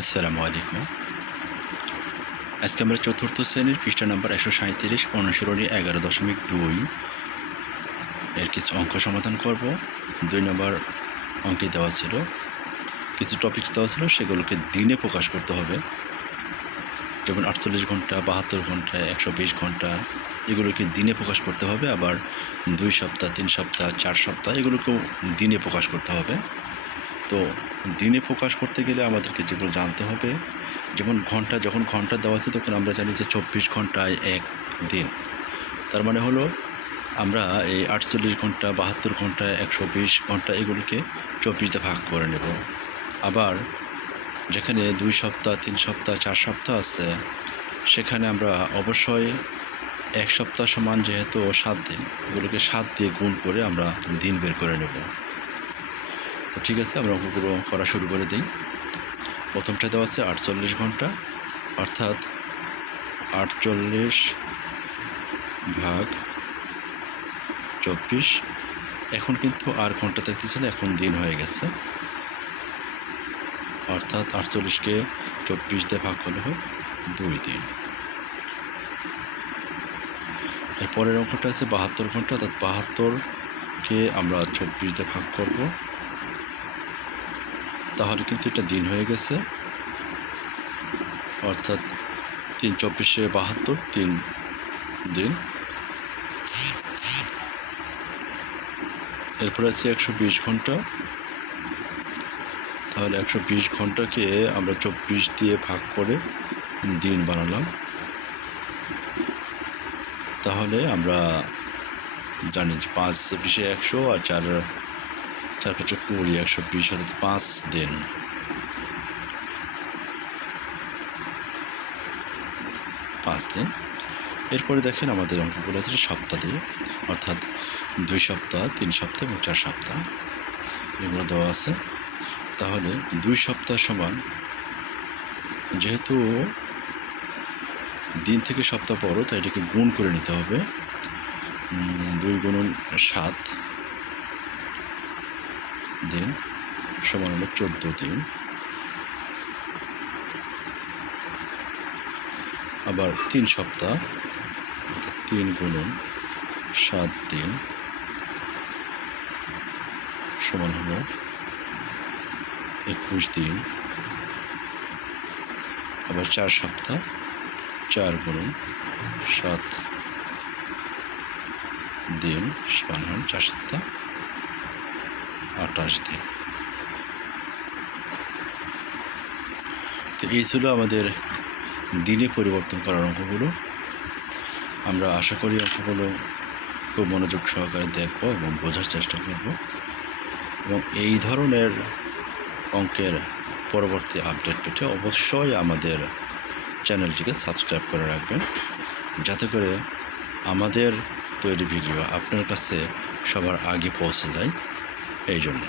আসসালামু আলাইকুম। আজকে আমরা চতুর্থ শ্রেণির পৃষ্ঠা নাম্বার একশো সাঁত্রিশ অনুসরণী এগারো দশমিক দুই এর কিছু অঙ্ক সমাধান করব। দুই নম্বর অঙ্কে দেওয়া ছিল, কিছু টপিকস দেওয়া ছিল, সেগুলোকে দিনে প্রকাশ করতে হবে। যেমন আটচল্লিশ ঘণ্টা, বাহাত্তর ঘণ্টা, একশো বিশ ঘণ্টা, এগুলোকে দিনে প্রকাশ করতে হবে। আবার দুই সপ্তাহ, তিন সপ্তাহ, চার সপ্তাহ, এগুলোকেও দিনে প্রকাশ করতে হবে। তো দিনে প্রকাশ করতে গেলে আমাদেরকে যেগুলো জানতে হবে, যেমন ঘণ্টা, যখন ঘণ্টা দেওয়া আছে তখন আমরা জানি যে চব্বিশ ঘন্টায় এক দিন। তার মানে হলো আমরা এই আটচল্লিশ ঘণ্টা, বাহাত্তর ঘণ্টা, একশো বিশ ঘণ্টা এগুলিকে চব্বিশটা ভাগ করে নেব। আবার যেখানে দুই সপ্তাহ, তিন সপ্তাহ, চার সপ্তাহ আছে, সেখানে আমরা অবশ্যই এক সপ্তাহ সমান যেহেতু সাত দিন, এগুলোকে সাত দিয়ে গুণ করে আমরা দিন বের করে নেব। তো ঠিক আছে, আমরা অঙ্কগুলো করা শুরু করে দিই। প্রথমটা দেওয়া আছে আটচল্লিশ ঘণ্টা, অর্থাৎ আটচল্লিশ ভাগ চব্বিশ। এখন কিন্তু আর ঘণ্টা থাকতেছে না এখন দিন হয়ে গেছে। অর্থাৎ আটচল্লিশকে চব্বিশ দিয়ে ভাগ করলে হয় দুই দিন। এরপরের অঙ্কটা আছে বাহাত্তর ঘণ্টা, অর্থাৎ বাহাত্তরকে আমরা চব্বিশ দিয়ে ভাগ করব। তাহলে কিন্তু এটা দিন হয়ে গেছে। অর্থাৎ তিন চব্বিশে বাহাত্তর তিন দিন। এরপরে আছে একশো বিশ ঘণ্টা। তাহলে একশো বিশ ঘন্টাকে আমরা চব্বিশ দিয়ে ভাগ করে দিন বানালাম। তাহলে আমরা জানি পাঁচ বিশে একশো আর চার পাঁচশো কুড়ি একশো বিশ পাঁচ দিন। পাঁচ দিন। এরপরে দেখেন আমাদের অঙ্কগুলো আছে সপ্তাহ দিয়ে, অর্থাৎ দুই সপ্তাহ, তিন সপ্তাহ এবং চার সপ্তাহ। এগুলো দেওয়া আছে। তাহলে দুই সপ্তাহ সমান, যেহেতু দিন থেকে সপ্তাহ বড়, তাই এটাকে গুণ করে নিতে হবে। দুই গুণন সাত। দিন সমান হলো চোদ্দ দিন। আবার তিন সপ্তাহ, তিন গুণন সাত দিন। সমান হলো একুশ দিন। আবার চার সপ্তাহ, চার গুণন সাত দিন, সমান হল চার সপ্তাহ আঠাশ দিন। তো এই ছিল আমাদের দিনে পরিবর্তন করার অঙ্কগুলো। আমরা আশা করি অঙ্কগুলো খুব মনোযোগ সহকারে দেখব এবং বোঝার চেষ্টা করব। এবং এই ধরনের অঙ্কের পরবর্তী আপডেট পেতে অবশ্যই আমাদের চ্যানেলটিকে সাবস্ক্রাইব করে রাখবেন। যাতে করে আমাদের তৈরি ভিডিও আপনার কাছে সবার আগে পৌঁছে যায়। এই জন্য